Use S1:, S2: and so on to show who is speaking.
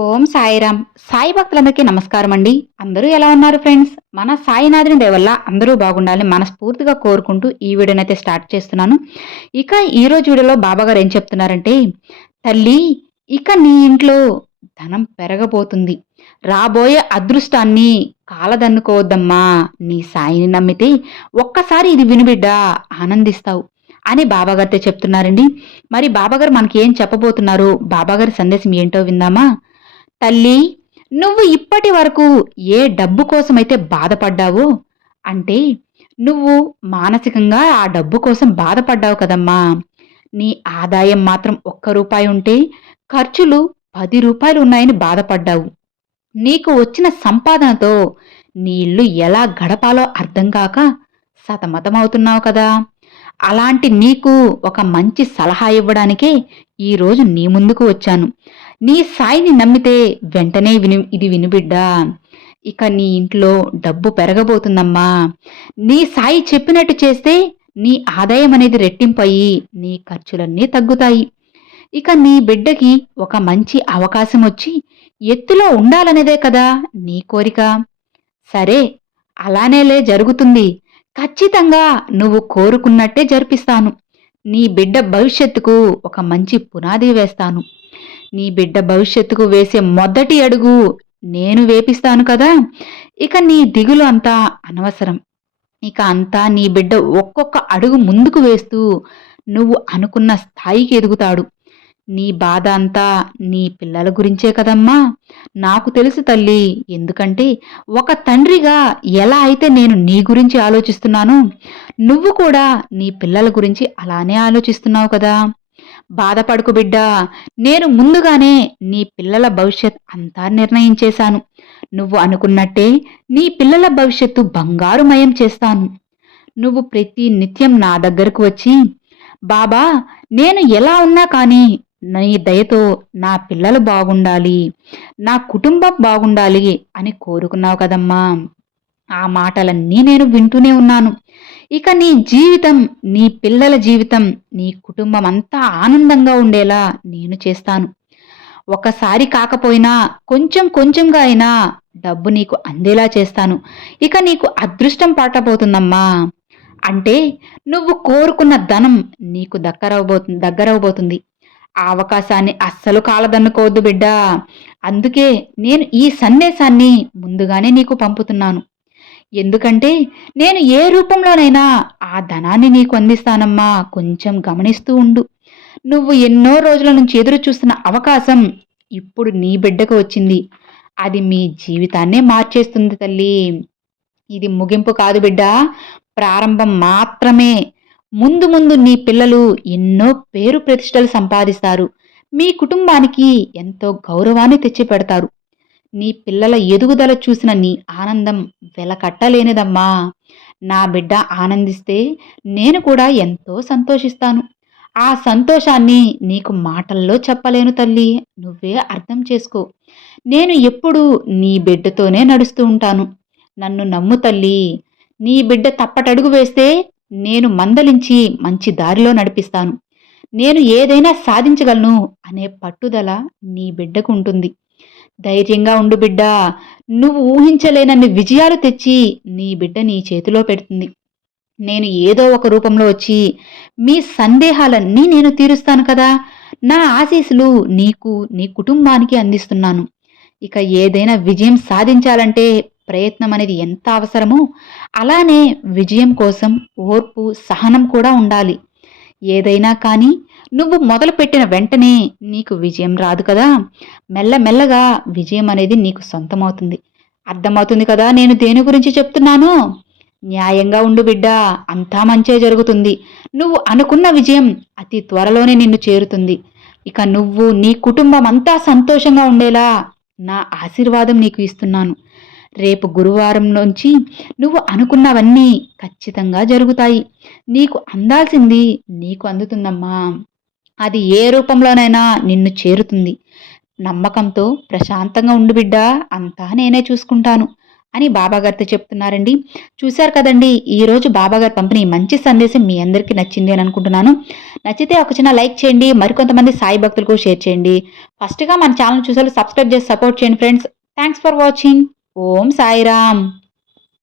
S1: ఓం సాయిరామ్ సాయి భక్తులందరికీ నమస్కారం అండి. అందరూ ఎలా ఉన్నారు ఫ్రెండ్స్? మన సాయినాథుని దేవల్ల అందరూ బాగుండాలని మనస్ఫూర్తిగా కోరుకుంటూ ఈ వీడియోనైతే స్టార్ట్ చేస్తున్నాను. ఇక ఈ రోజు వీడియోలో బాబాగారు ఏం చెప్తున్నారంటే తల్లి ఇక నీ ఇంట్లో ధనం పెరగబోతుంది. రాబోయే అదృష్టాన్ని కాలదన్నుకోవద్దమ్మా. నీ సాయిని నమ్మితే ఒక్కసారి ఇది వినుబిడ్డా ఆనందిస్తావు అని బాబాగారితో చెప్తున్నారండి. మరి బాబాగారు మనకి ఏం చెప్పబోతున్నారు బాబాగారి సందేశం ఏంటో విందామా? తల్లి నువ్వు ఇప్పటి వరకు ఏ డబ్బు కోసమైతే బాధపడ్డావో అంటే నువ్వు మానసికంగా ఆ డబ్బు కోసం బాధపడ్డావు కదమ్మా. నీ ఆదాయం మాత్రం ఒక్క రూపాయి ఉంటే ఖర్చులు పది రూపాయలు ఉన్నాయని బాధపడ్డావు. నీకు వచ్చిన సంపాదనతో నీ ఇల్లు ఎలా గడపాలో అర్థం కాక సతమతమవుతున్నావు కదా. అలాంటి నీకు ఒక మంచి సలహా ఇవ్వడానికే ఈరోజు నీ ముందుకు వచ్చాను. నీ సాయిని నమ్మితే వెంటనే విని ఇది వినుబిడ్డా. ఇక నీ ఇంట్లో డబ్బు పెరగబోతుందమ్మా. నీ సాయి చెప్పినట్టు చేస్తే నీ ఆదాయం అనేది రెట్టింపయి నీ ఖర్చులన్నీ తగ్గుతాయి. ఇక నీ బిడ్డకి ఒక మంచి అవకాశం వచ్చి ఎత్తులో ఉండాలనేదే కదా నీ కోరిక. సరే అలానేలే జరుగుతుంది. ఖచ్చితంగా నువ్వు కోరుకున్నట్టే జరిపిస్తాను. నీ బిడ్డ భవిష్యత్తుకు ఒక మంచి పునాది వేస్తాను. నీ బిడ్డ భవిష్యత్తుకు వేసే మొదటి అడుగు నేను వేపిస్తాను కదా. ఇక నీ దిగులు అంతా అనవసరం. ఇక అంతా నీ బిడ్డ ఒక్కొక్క అడుగు ముందుకు వేస్తూ నువ్వు అనుకున్న స్థాయికి ఎదుగుతాడు. నీ బాధ అంతా నీ పిల్లల గురించే కదమ్మా. నాకు తెలుసు తల్లి ఎందుకంటే ఒక తండ్రిగా ఎలా అయితే నేను నీ గురించి ఆలోచిస్తున్నానో నువ్వు కూడా నీ పిల్లల గురించి అలానే ఆలోచిస్తున్నావు కదా. బాధపడుకు బిడ్డా నేను ముందుగానే నీ పిల్లల భవిష్యత్ అంతా నిర్ణయించేశాను నువ్వు అనుకున్నట్టే నీ పిల్లల భవిష్యత్తు బంగారుమయం చేస్తాను. నువ్వు ప్రతి నిత్యం నా దగ్గరకు వచ్చి బాబా నేను ఎలా ఉన్నా కానీ నీ దయతో నా పిల్లలు బాగుండాలి నా కుటుంబం బాగుండాలి అని కోరుకున్నావు కదమ్మా. ఆ మాటలన్నీ నేను వింటూనే ఉన్నాను. ఇక నీ జీవితం నీ పిల్లల జీవితం నీ కుటుంబం అంతా ఆనందంగా ఉండేలా నేను చేస్తాను. ఒకసారి కాకపోయినా కొంచెం కొంచెంగా అయినా డబ్బు నీకు అందేలా చేస్తాను. ఇక నీకు అదృష్టం పట్టబోతుందమ్మా అంటే నువ్వు కోరుకున్న ధనం నీకు దక్కరవబోతుంది దగ్గరవబోతుంది ఆ అవకాశాన్ని అస్సలు కాలదన్నుకోవద్దు బిడ్డా. అందుకే నేను ఈ సందేశాన్ని ముందుగానే నీకు పంపుతున్నాను. ఎందుకంటే నేను ఏ రూపంలోనైనా ఆ ధనాన్ని నీకు అందిస్తానమ్మా కొంచెం గమనిస్తూ ఉండు. నువ్వు ఎన్నో రోజుల నుంచి ఎదురు చూస్తున్న అవకాశం ఇప్పుడు నీ బిడ్డకు వచ్చింది. అది మీ జీవితాన్నే మార్చేస్తుంది తల్లి. ఇది ముగింపు కాదు బిడ్డ ప్రారంభం మాత్రమే. ముందు ముందు నీ పిల్లలు ఎన్నో పేరు ప్రతిష్టలు సంపాదిస్తారు. మీ కుటుంబానికి ఎంతో గౌరవాన్ని తెచ్చిపెడతారు. నీ పిల్లల ఎదుగుదల చూసిన నీ ఆనందం వెలకట్టలేనిదమ్మా నా బిడ్డ ఆనందిస్తే నేను కూడా ఎంతో సంతోషిస్తాను. ఆ సంతోషాన్ని నీకు మాటల్లో చెప్పలేను తల్లి. నువ్వే అర్థం చేసుకో. నేను ఎప్పుడు నీ బిడ్డతోనే నడుస్తూ ఉంటాను. నన్ను నమ్ము తల్లి. నీ బిడ్డ తప్పటడుగు వేస్తే నేను మందలించి మంచి దారిలో నడిపిస్తాను. నేను ఏదైనా సాధించగలను అనే పట్టుదల నీ బిడ్డకు ఉంటుంది. ధైర్యంగా ఉండు బిడ్డ. నువ్వు ఊహించలేనన్ని విజయాలు తెచ్చి నీ బిడ్డ నీ చేతిలో పెడుతుంది. నేను ఏదో ఒక రూపంలో వచ్చి మీ సందేహాలన్నీ నేను తీరుస్తాను కదా. నా ఆశీస్సులు నీకు నీ కుటుంబానికి అందిస్తున్నాను. ఇక ఏదైనా విజయం సాధించాలంటే ప్రయత్నం అనేది ఎంత అవసరమో అలానే విజయం కోసం ఓర్పు సహనం కూడా ఉండాలి. ఏదైనా కానీ నువ్వు మొదలుపెట్టిన వెంటనే నీకు విజయం రాదు కదా. మెల్లమెల్లగా విజయం అనేది నీకు సొంతమవుతుంది. అర్థమవుతుంది కదా నేను దేని గురించి చెప్తున్నాను? న్యాయంగా ఉండు బిడ్డ అంతా మంచే జరుగుతుంది. నువ్వు అనుకున్న విజయం అతి త్వరలోనే నిన్ను చేరుతుంది. ఇక నువ్వు నీ కుటుంబం అంతా సంతోషంగా ఉండేలా నా ఆశీర్వాదం నీకు ఇస్తున్నాను. రేపు గురువారం నుంచి నువ్వు అనుకున్నవన్నీ ఖచ్చితంగా జరుగుతాయి. నీకు అందాల్సింది నీకు అందుతుందమ్మా. అది ఏ రూపంలోనైనా నిన్ను చేరుతుంది. నమ్మకంతో ప్రశాంతంగా ఉండు బిడ్డ అంతా నేనే చూసుకుంటాను అని బాబాగారితో చెప్తున్నారండి. చూశారు కదండి ఈరోజు బాబాగారు పంపిణీ మంచి సందేశం మీ అందరికీ నచ్చింది అని అనుకుంటున్నాను. నచ్చితే ఒక చిన్న లైక్ చేయండి మరికొంతమంది సాయి భక్తులకు షేర్ చేయండి. ఫస్ట్గా మన ఛానల్ చూసారు సబ్స్క్రైబ్ చేసి సపోర్ట్ చేయండి friends. Thanks for watching. Om Sairam.